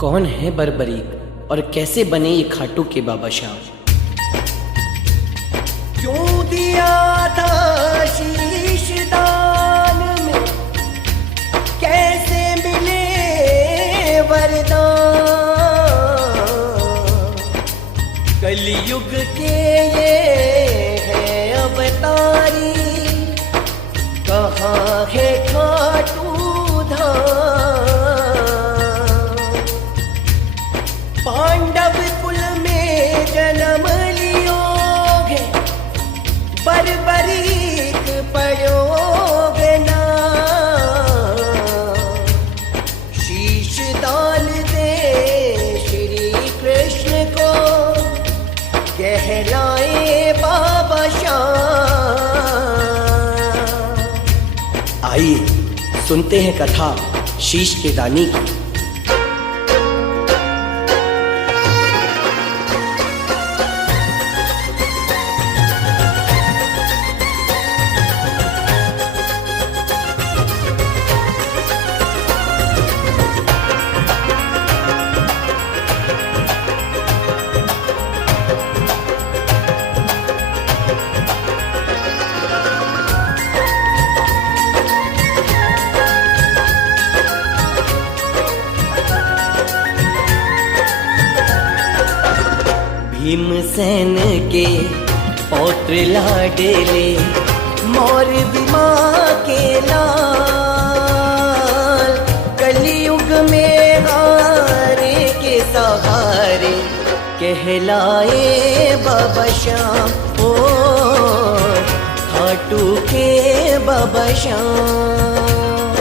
कौन है बर्बरीक और कैसे बने ये खाटू के बाबा शाह? क्यों दिया था शीश दान में, कैसे मिले वरदान। कलयुग के ये है अवतारी, कहाँ है खाटू धाम। पांडव कुल में जन्म लियोगे, बर्बरीक पड़ोगे ना। शीश दान दे श्री कृष्ण को, कहलाए बाबा शाह। आइए सुनते हैं कथा शीश के दानी की। भीमसेन के पौत्र लाडले, मोर माँ के लाल। कलयुग में हारे के सहारे, कहलाए बाबा श्याम। ओ खाटू के बाबा श्याम।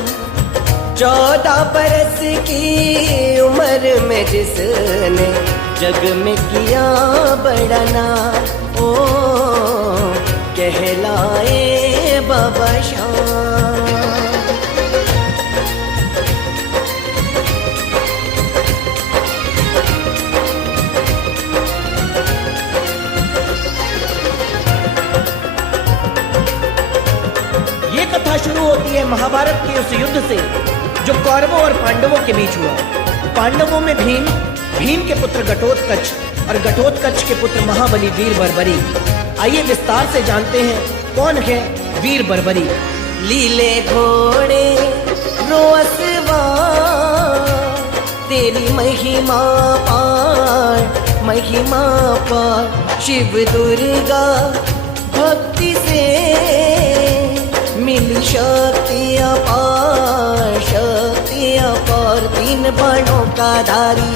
14 बरस की उम्र में जिसने जग में किया बड़ा नाम, ओ कहलाए बाबा श्याम। ये कथा शुरू होती है महाभारत के उस युद्ध से जो कौरवों और पांडवों के बीच हुआ। पांडवों में भीम, भीम के पुत्र घटोत्कच और घटोत्कच के पुत्र महाबली वीर बर्बरीक। आइए विस्तार से जानते हैं कौन है वीर बर्बरीक। लीले घोड़े रोअसवा, तेरी महिमा पार, महिमा पार। शिव दुर्गा भक्ति से मिली शक्ति अपार, शक्ति अपार। 3 बाणों का धारी,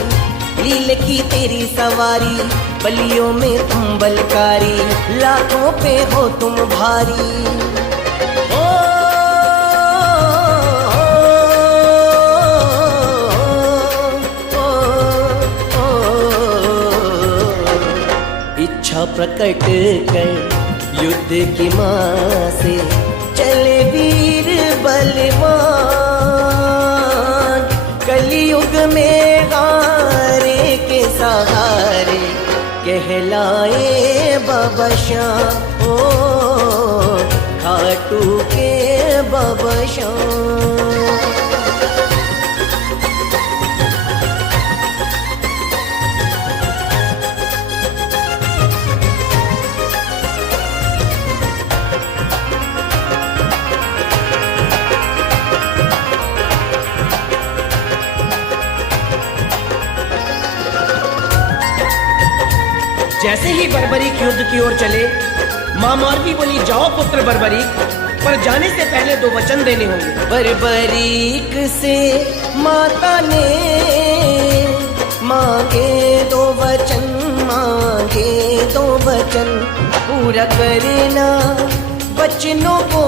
लील की तेरी सवारी। बलियों में तुम बलकारी, लाखों पे हो तुम भारी। ओ, ओ, इच्छा प्रकट कर युद्ध की माँ से, चले वीर बलवान। कलयुग में हारे के सहारे, कहलाए बाबा श्याम। ओ खाटू के बाबा श्याम। जैसे ही बर्बरीक युद्ध की ओर चले, मां मारवी बोली, जाओ पुत्र बर्बरीक, पर जाने से पहले 2 वचन देने होंगे। बर्बरीक से माता ने मांगे 2 वचन, मांगे 2 वचन। पूरा करना वचनों को,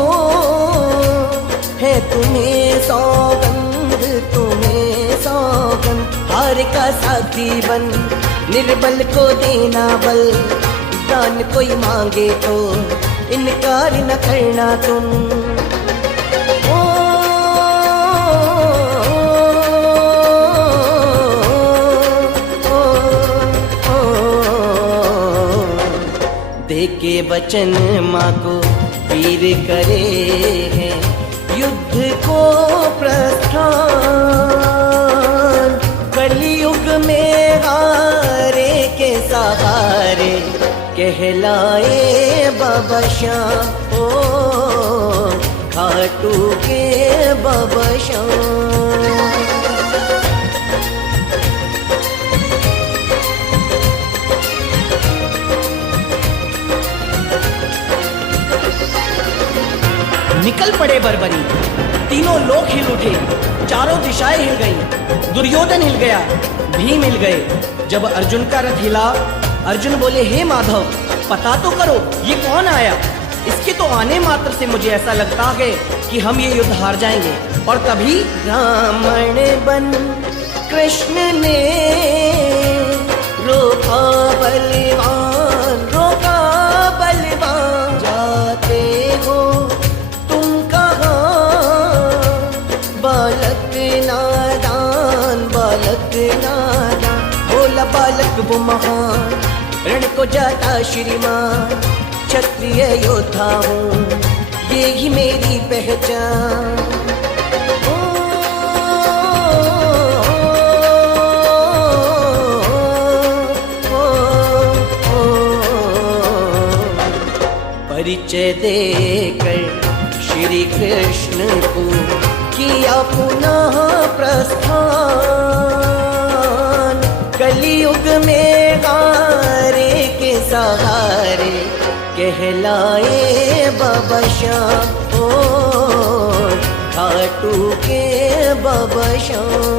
है तुम्हें सौगंध, तुम्हें सौगंध। हार का साथी बन, निर्बल को देना बल। दान कोई मांगे तो इनकार न करना तुम। ओ, ओ, ओ, ओ, दे के वचन माँ को वीर करे हैं युद्ध को प्रस्थान। कलयुग में हारे के सहारे कहलाए बाबा श्याम, ओ खाटू के बाबा श्याम। निकल पड़े बर्बरी, तीनों लोग हिल उठे, चारों दिशाएं हिल गईं, दुर्योधन हिल गया, भीम हिल गए। जब अर्जुन का रथ हिला, अर्जुन बोले, हे माधव, पता तो करो ये कौन आया। इसके तो आने मात्र से मुझे ऐसा लगता है कि हम ये युद्ध हार जाएंगे। और तभी रावण बन कृष्ण ने रोका बलवान, रोका बलवान। जाते हो तुम कहाँ बालक नादान, बालक नादान। बोला बालक वो महान, रण को जाता श्रीमान। क्षत्रिय योद्धा हूँ, ये ही मेरी पहचान। परिचय देकर श्री कृष्ण को किया पुनः प्रस्थान। कलयुग में हारे के सहारे कहलाए बाबा श्याम, ओ खाटू के बाबा श्याम।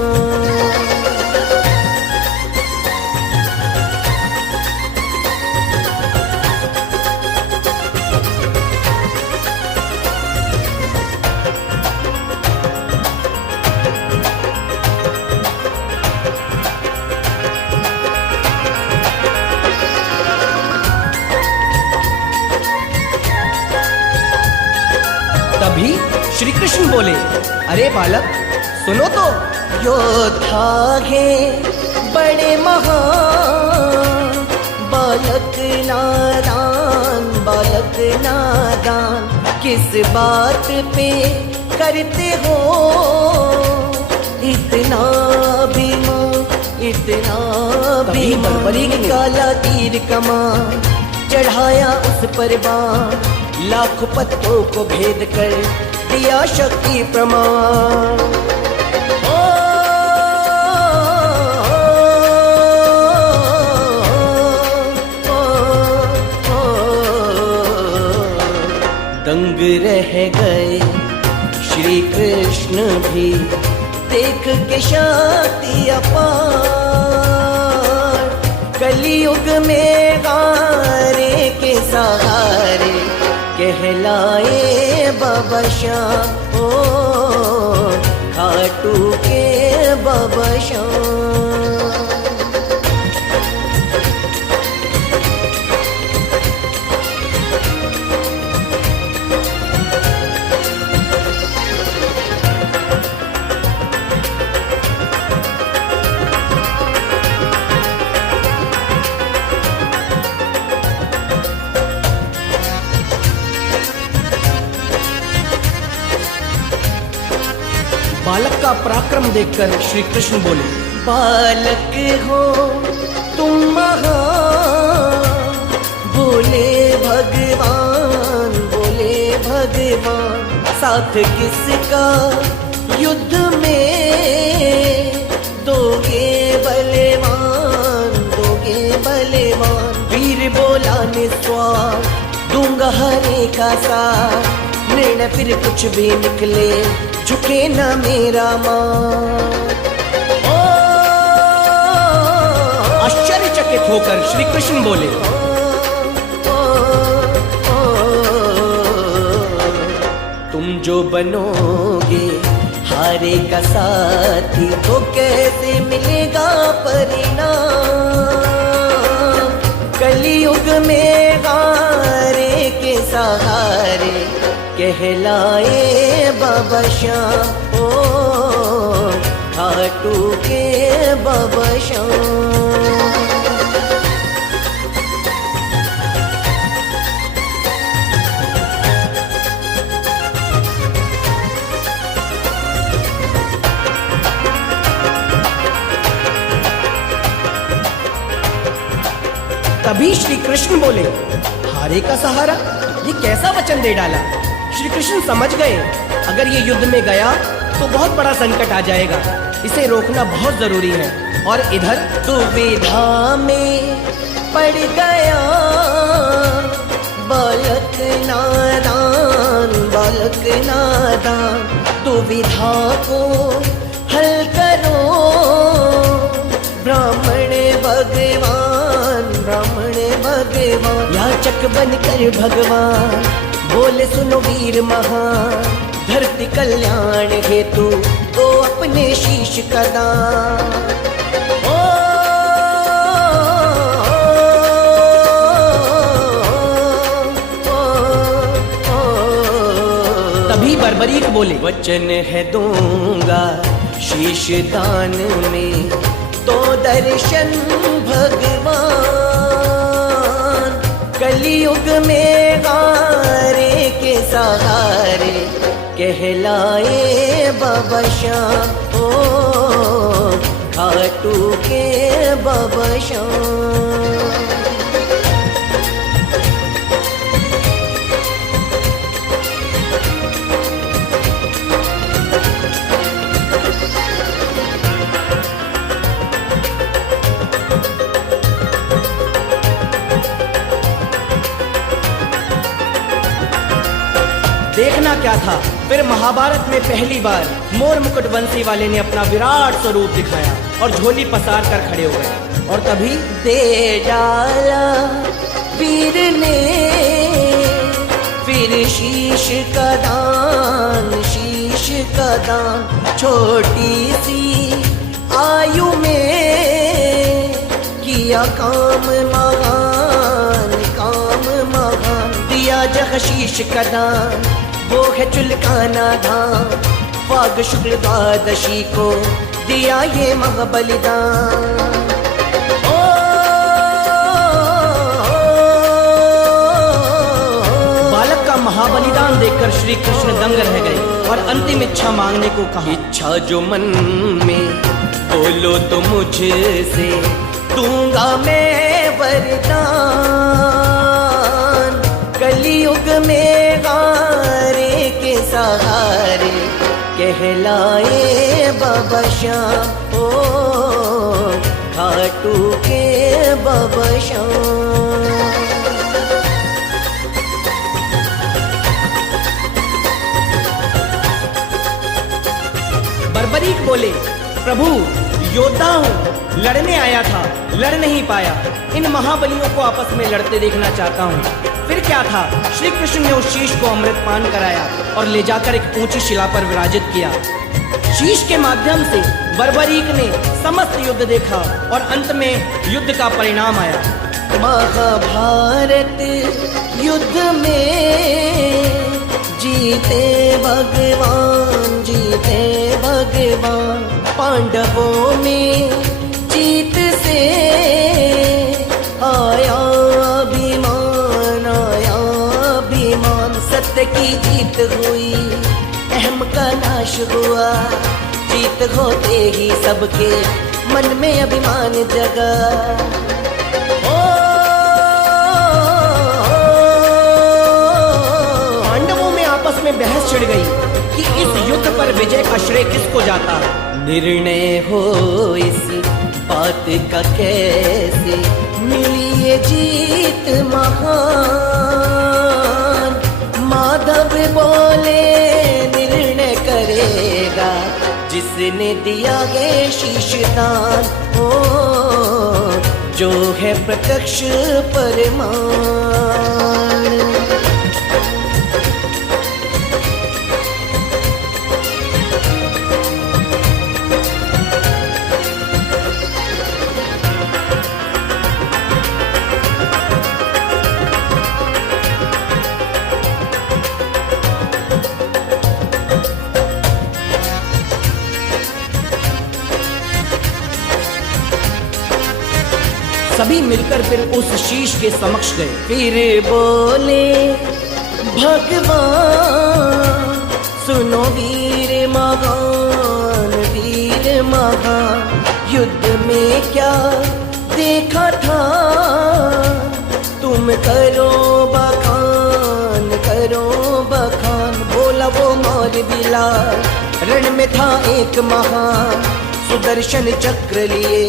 तभी श्री कृष्ण बोले, अरे बालक सुनो तो। योद्धा है बड़े महान, बालक नादान, बालक नादान। किस बात पे करते हो इतना अभिमान, इतना अभिमान। काला तीर कमान चढ़ाया उस पर बाण, लाखों पत्तों को भेद कर दिया शक्ति प्रमाण। ओ, ओ, दंग रह गए श्री कृष्ण भी, देख के शक्ति अपार। कलयुग में हारे के सहारे कहलाए बाबा श्याम, ओ खाटू के बाबा श्याम। बालक का पराक्रम देखकर श्री कृष्ण बोले, बालक हो तुम महान, बोले भगवान, बोले भगवान। साथ किसका युद्ध में दोगे बलवान, दोगे बलवान। वीर बोला निस्वार्थ दूंगा हरे का साथ, निर्णय फिर कुछ भी निकले झुके न मेरा मान। आश्चर्यचकित होकर श्री कृष्ण बोले, तुम जो बनोगे हारे का साथी, तो कैसे मिलेगा परिणाम। कलयुग में हारे के सहारे कहलाए बाबा श्याम, ओ खाटू के बाबा श्याम। तभी श्री कृष्ण बोले, हारे का सहारा, ये कैसा वचन दे डाला। श्री कृष्ण समझ गए अगर ये युद्ध में गया तो बहुत बड़ा संकट आ जाएगा, इसे रोकना बहुत जरूरी है। और इधर दुविधा में पड़ गया बालक नादान, बालक नादान। दुविधा को हल करो ब्राह्मण भगवान, ब्राह्मण भगवान। याचक बनकर भगवान बोले, सुनो वीर महान, धरती कल्याण हेतु तो अपने शीश का दान। तभी बर्बरीक बोले, वचन है दूंगा शीश दान में, तो दर्शन भगवान। कलयुग में हारे के सहारे कहलाए बाबा श्याम, ओ खाटू के बाबा श्याम। देखना क्या था, फिर महाभारत में पहली बार मोर मुकुट वंशी वाले ने अपना विराट स्वरूप दिखाया और झोली पसार कर खड़े हो गए। और तभी दे डाला वीर ने फिर शीश का दान, शीश का दान। छोटी सी आयु में किया काम महान, काम महान। दिया जग शीश का दान, वो है चुलकाना धाम। फाग शुक्ल द्वादशी को दिया ये महाबलिदान। बालक का महाबलिदान देखकर श्री कृष्ण दंग रह गए और अंतिम इच्छा मांगने को कहा। इच्छा जो मन में बोलो तो मुझसे दूंगा मैं वरदान। कलयुग में हारे के सहारे कहलाए बाबा श्याम, ओ खाटू के बाबा श्याम। बर्बरीक बोले, प्रभु योद्धा हूँ, लड़ने आया था, लड़ नहीं पाया। इन महाबलियों को आपस में लड़ते देखना चाहता हूँ। फिर क्या था, श्री कृष्ण ने उस शीश को अमृत पान कराया और ले जाकर एक ऊंची शिला पर विराजित किया। शीश के माध्यम से बर्बरीक ने समस्त युद्ध देखा और अंत में युद्ध का परिणाम आया। महाभारत युद्ध में जीते भगवान, जीते भगवान। पांडवों में जीत से आया अभिमान, आया अभिमान। सत्य की जीत हुई, अहम का नाश हुआ। जीत होते ही सबके मन में अभिमान जगा। पांडवों में आपस में बहस छिड़ गई कि इस युद्ध पर विजय का श्रेय किसको जाता। निर्णय हो इस बात का कैसे, मिली ये जीत महान। माधव बोले निर्णय करेगा जिसने दिया है शीश दान, ओ जो है प्रत्यक्ष परमान। सभी मिलकर फिर उस शीश के समक्ष गए। फिर बोले भगवान, सुनो वीर महान, वीर महान। युद्ध में क्या देखा था तुम करो बखान, बोला वो मोर बिलाल। रण में था एक महान, सुदर्शन चक्र लिए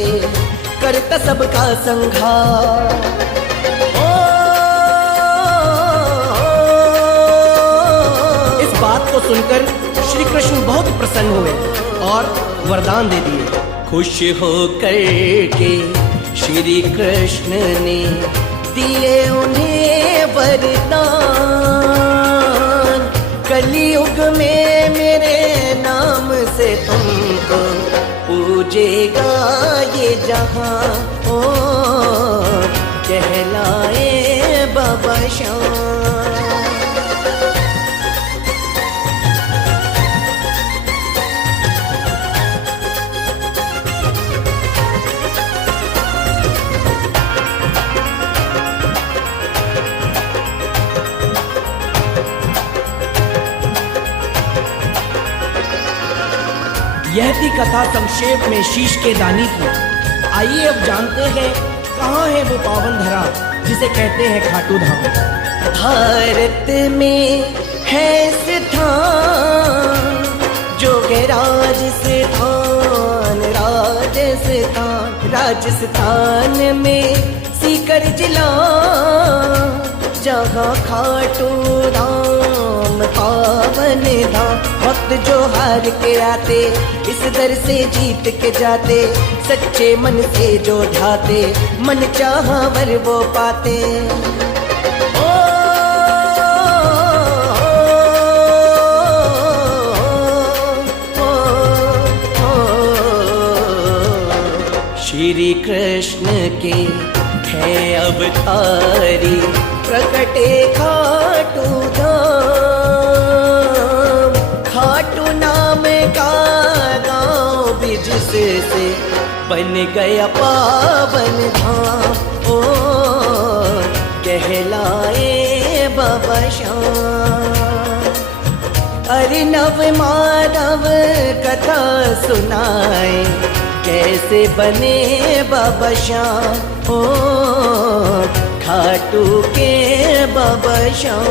करता सबका संहार। इस बात को सुनकर श्री कृष्ण बहुत प्रसन्न हुए और वरदान दे दिए। खुश होकर के श्री कृष्ण ने दिए उन्हें वरदान, कलयुग में मेरे नाम से तुमको पूजेगा ये जहां, ओ कहलाए बाबा श्याम। यह थी कथा संक्षेप में शीश के दानी की। आइए अब जानते हैं कहाँ है वो पावन धरा जिसे कहते हैं खाटू धाम। भारत में है स्थान जोगराज स्थान, राजस्थान में सीकर जिला, जहाँ खाटू धाम पावन धाम। भक्त जो हार के आते इस दर से जीत के जाते, सच्चे मन से जो ढाते मन चाहा वर वो पाते। श्री कृष्ण के है अवतारी, प्रकटे खाटू धाम। खाटू नाम का गाँव भी जिससे बन गया पावन धाम, ओ कहलाए बाबा श्याम। अर्नव माधव कथा सुनाए, कैसे बने बाबा श्याम, ओ खाटू के बाबा श्याम।